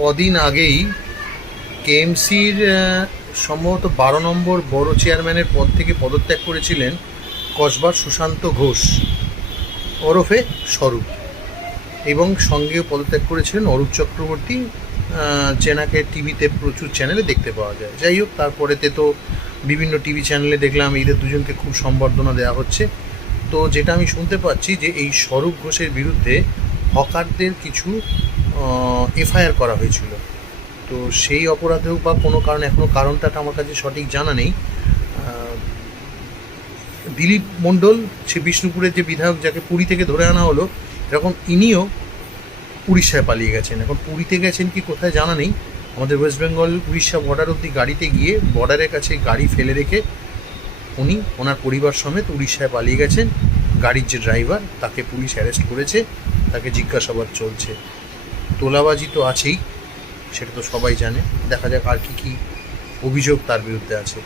কদিন আগেই কেএমসির সম্ভবত 12 নম্বর বড় চেয়ারম্যানের পদ থেকে পদত্যাগ করেছিলেন কসবার সুশান্ত ঘোষ ওরফে স্বরূপ, এবং সঙ্গেও পদত্যাগ করেছিলেন অরূপ চক্রবর্তী, যেনাকে টিভিতে প্রচুর চ্যানেলে দেখতে পাওয়া যায়। যাই হোক, তারপরেতে তো বিভিন্ন টিভি চ্যানেলে দেখলাম এদের দুজনকে খুব সম্বর্ধনা দেওয়া হচ্ছে। তো যেটা আমি শুনতে পাচ্ছি যে এই স্বরূপ ঘোষের বিরুদ্ধে হকারদের কিছু এফআইআর করা হয়েছিল। তো সেই অপরাধেও বা কোনো কারণে এখনও কারণটা আমার কাছে সঠিক জানা নেই। দিলীপ মণ্ডল, সে বিষ্ণুপুরের যে বিধায়ক, যাকে পুরী থেকে ধরে আনা হলো, এরকম ইনিও উড়িষ্যায় পালিয়ে গেছেন। এখন পুরীতে গেছেন কি কোথায় জানা নেই। আমাদের ওয়েস্ট বেঙ্গল উড়িষ্যা বর্ডার অবধি গাড়িতে গিয়ে বর্ডারের কাছে গাড়ি ফেলে রেখে উনি ওনার পরিবার সমেত উড়িষ্যায় পালিয়ে গেছেন। গাড়ির যে ড্রাইভার, তাকে পুলিশ অ্যারেস্ট করেছে, তাকে জিজ্ঞাসাবাদ চলছে। তোলাবাজি তো আছেই, সেটা তো সবাই জানে। দেখা যাক আর কি অভিযোগ তার বিরুদ্ধে আছে।